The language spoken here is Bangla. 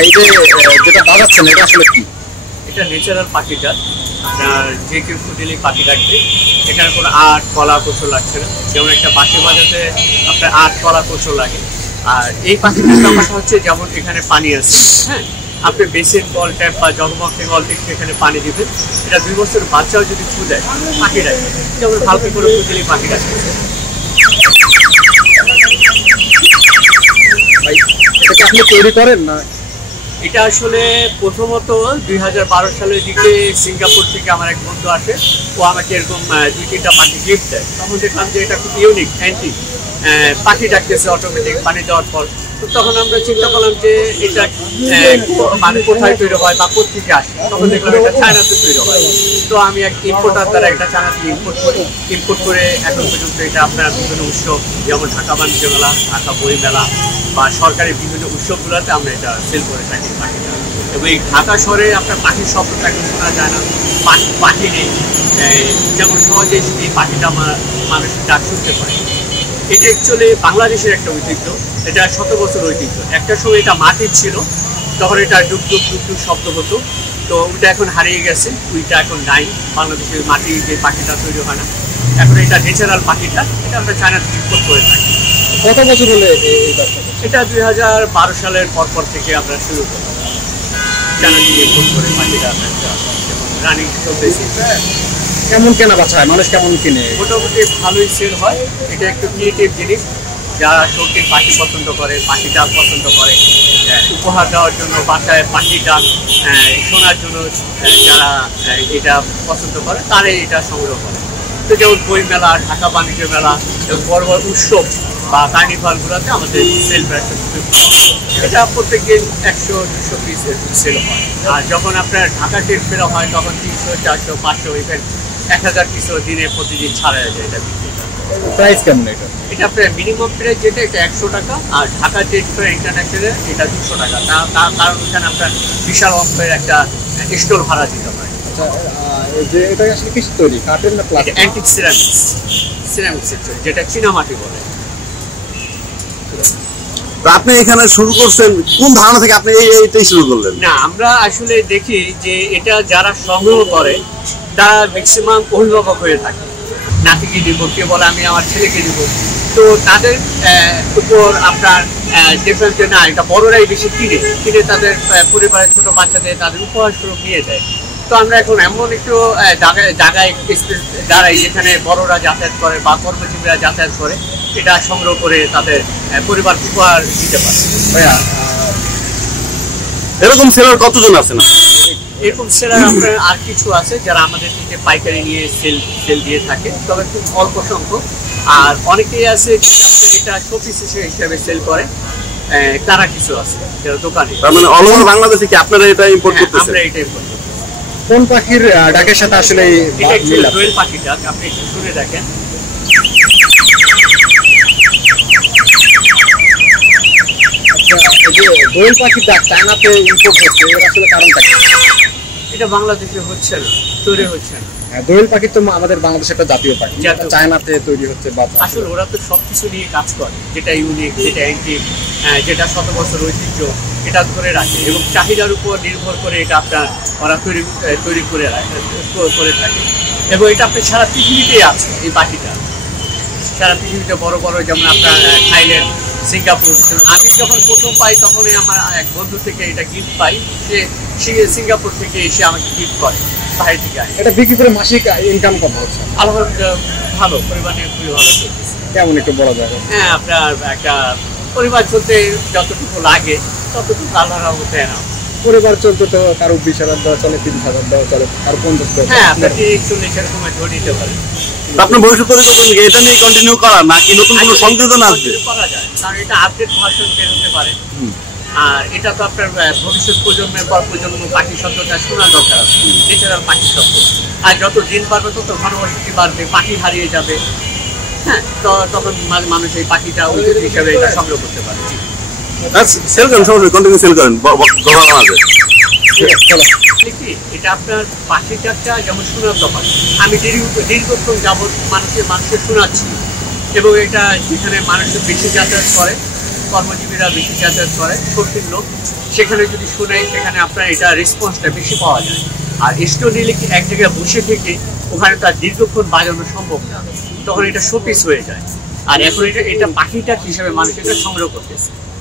সাইডে যেটা বাজাচ্ছেন এটা আসলে কি? এটা ন্যাচারাল পাখি জাত। আপনার যে কেউ ফুটেলি পাখি রাখবে, এখানে কোনো আট কলা কৌশল লাগছে না। যেমন একটা বাঁশি বাজাতে আপনার আট কলা কৌশল লাগে। আর এই পাখিটার ব্যাপারটা হচ্ছে যেমন এখানে পানি আছে, হ্যাঁ, আপনি বেসিন বল ট্যাপ বা জগমগ থেকে বল থেকে এখানে পানি দিবেন। এটা 2 বছর বাচ্চাও যদি ফুটায় পাখি রাখবে, যেমন হালকা করে ফুটেলি পাখি রাখবে। এটাকে আপনি তৈরি করেন না? এটা আসলে প্রথমত 2012 সালের দিকে সিঙ্গাপুর থেকে আমার এক বন্ধু আসে, ও আমাকে এরকম 2-3টা পাখি গিফট দেয়। তখন দেখলাম যে এটা খুব ইউনিক অ্যান্টিক, পাখি ডাকতেছে অটোমেটিক পানি দেওয়ার পর। তো তখন আমরা চিন্তা করলাম যে এটা মানে কোথায় তৈরি হয় বা কোথেকে আসে। তখন দেখলাম এটা চায়নাতে তৈরি হয়। তো আমি এক ইম্পোর্টার দ্বারা একটা চায়না থেকে ইম্পোর্ট করে এখন পর্যন্ত এটা আপনার বিভিন্ন উৎসব যেমন ঢাকা বাণিজ্য মেলা, ঢাকা বই মেলা বা সরকারি বিভিন্ন উৎসবগুলোতে আমরা এটা সেল করে থাকি পাখিটা। এবং এই ঢাকা শহরে আপনার পাখির শব্দটা এখন শোনা যায় না, পাখি নেই, যেমন সহজেই এই পাখিটা মানুষের ডাক শুনতে পারে। এটা অ্যাকচুয়ালি বাংলাদেশের একটা ঐতিহ্য, এটা 100 বছর ঐতিহ্য। একটা সময় এটা মাটির ছিল, তখন এটা ডুব ডুব ডুব ডুব শব্দ হতো। তো ওইটা এখন হারিয়ে গেছে, ওইটা এখন নাই। বাংলাদেশের মাটির যে পাখিটা তৈরি হয় না, এখন এটা ন্যাচারাল পাখিটা, এটা আমরা চায়না থেকে ইম্পোর্ট করে থাকি। কত বছর হলে এই ব্যবসা? এটা 2012 সালের পরপর থেকে আমরা শুরু করি চায়না থেকে ইম্পোর্ট করে পাখিটা রানিং চলতেছি। কেমন কেনা বাছা হয়, মানুষ কেমন কিনে? মোটামুটি ভালোই সেল হয়। এটা একটু ক্রিয়েটিভ জিনিস, যারা শৌখিন পাখি পছন্দ করে, পাখি ডাক পছন্দ করে, উপহার দেওয়ার জন্য বাসায় পাখি ডাক শোনার জন্য যারা এটা পছন্দ করে তারাই এটা সংগ্রহ করে। তো যেমন বই মেলা, ঢাকা বাণিজ্য মেলা, বড় বড় উৎসব বা কার্নিভালগুলোতে আমাদের সেল প্রাইসটা খুবই ভালো। এটা প্রত্যেক দিন 100-200 পিস সেল হয়। আর যখন আপনার ঢাকা ট্রেড ফেরা হয় তখন 300, 400, 500 ইভেন 1000 পিসও দিনে প্রতিদিন ছাড়া যায় এটা বিক্রি। প্রাইস কেমন এটা? এটা আপনার মিনিমাম প্রাইস যেটা এটা 100 টাকা, আর ঢাকা ট্রেড ফেয়ার ইন্টারন্যাশনালে এটা 200 টাকা। তার কারণ ওখানে আপনার বিশাল অঙ্কের একটা স্টল ভাড়া দিতে হয়। আচ্ছা, যে এটা আসলে কিস তৈরি, কাঠের না প্লাস্টিক? অ্যান্টিক সিরামিক্স যেটা চীনামাটি বলে। আপনি এখানে শুরু করছেন কোন ধারণা থেকে আপনি এইটাই শুরু করলেন? না, আমরা আসলে দেখি যে এটা যারা সংগ্রহ করে তারা ম্যাক্সিমাম অভিভাবক হয়ে থাকে। নাতিকে দিব, কে বলে আমি আমার ছেলেকে দিব। তো তাদের উপর আপনার ডিফারেন্স না, এটা বড়রাই বেশি কিনে তাদের পরিবারের ছোট বাচ্চাদের তাদের উপহার স্বরূপ নিয়ে দেয়। তো আমরা এখন এমন একটু জায়গায় দাঁড়াই যেখানে বড়রা যাতায়াত করে বা কর্মজীবীরা যাতায়াত করে, এটা সংগ্রহ করে তাদের পরিবার উপহার দিতে পারে। ভাইয়া, এরকম সেলার কতজন আছে না? এরকম সেলার আপনার আর কিছু আছে যারা আমাদের থেকে পাইকারি নিয়ে সেল দিয়ে থাকে, তবে খুব অল্প সংখ্যক। আর অনেকেই আছে এটা শোপিস হিসেবে সেল করে, তারা কিছু আছে যারা দোকানে। তার মানে অল ওভার বাংলাদেশে কি আপনারা এটা ইম্পোর্ট করতেছেন? আমরা এটা ইম্পোর্ট করতেছি। কোন পাখির ডাকের সাথে আসলে এটা দোয়েল পাখি ডাক, আপনি একটু শুনে দেখেন। দোয়েল পাখির ডাক চায়নাতে ইম্পোর্ট হচ্ছে, এর আসলে কারণটা কি? এটা বাংলাদেশে হচ্ছে না, তৈরি হচ্ছে না। হ্যাঁ, দোয়েল পাখি তো আমাদের বাংলাদেশের একটা জাতীয় পাখি, চায়নাতে তৈরি হচ্ছে। আসলে ওরা তো সবকিছু নিয়ে কাজ করে, যেটা ইউনিক, যেটা অ্যান্টিক, যেটা 100 বছর ঐতিহ্য, এটা ধরে রাখে এবং চাহিদার উপর নির্ভর করে এটা আপনার ওরা তৈরি করে থাকে। এবং এটা আপনার সারা পৃথিবীতেই আছে এই পাখিটা, সারা পৃথিবীতে বড় বড়, যেমন আপনার থাইল্যান্ড, সিঙ্গাপুর। আমি যখন প্রথম পাই তখনই আমার এক বন্ধু থেকে এটা গিফট পাই, সে সিঙ্গাপুর থেকে এসে আমাকে গিফট করে বাইরে থেকে আসে। এটা বিক্রি করে মাসিক ইনকাম কত হচ্ছে? আলহামদুলিল্লাহ ভালো, পরিবার নিয়ে খুবই ভালো চলতেছে। কেমন একটু বলা যাবে? হ্যাঁ, আপনার একটা পরিবার চলতে যতটুকু লাগে ততটুকু আল্লাহর রহমতে না। পরিবার চলতে তো কারো 20,000 দেওয়া চলে, 30,000 দেওয়া চলে, কারো 50,000। হ্যাঁ, আপনার 30-40 এরকম ধরে নিতে পারেন। আপনার ভবিষ্যৎ পরিকল্পনা কি এটা নিয়ে কন্টিনিউ করা নাকি নতুন কোনো সংযোজন আসবে? করা যায়, কারণ এটা আপডেট ভার্সন বের হতে পারে। আর এটা তো আপনার ভবিষ্যৎ প্রজন্মের পর প্রজন্ম পাখি শব্দটা শোনা দরকার আছে, ন্যাচারাল পাখি শব্দ। আর যত দিন বাড়বে তত ঘনবসতি বাড়বে, পাখি হারিয়ে যাবে। হ্যাঁ, তো তখন মানুষ এই পাখিটা ঐতিহ্য হিসাবে এটা সংগ্রহ করতে পারে। সেল করেন, সমস্যা কন্টিনিউ সেল করেন। এটা আপনার পাখিটা যেমন শোনার দরকার, আমি দীর্ঘক্ষণ যাবৎ মানুষের শোনাচ্ছি এবং এটা যেখানে মানুষের বেশি যাতায়াত করে কর্মজীবীরা বেশি যাতায়াত করে, শৌখিন লোক, সেখানে যদি শোনাই সেখানে আপনার এটা রেসপন্সটা বেশি পাওয়া যায়। আর স্টোরিলি এক জায়গায় বসে থেকে ওখানে তার দীর্ঘক্ষণ বাজানো সম্ভব না, তখন এটা শোপিস হয়ে যায়। আর এখন এটা পাখিটা হিসাবে মানুষ এটা সংগ্রহ করতেছে।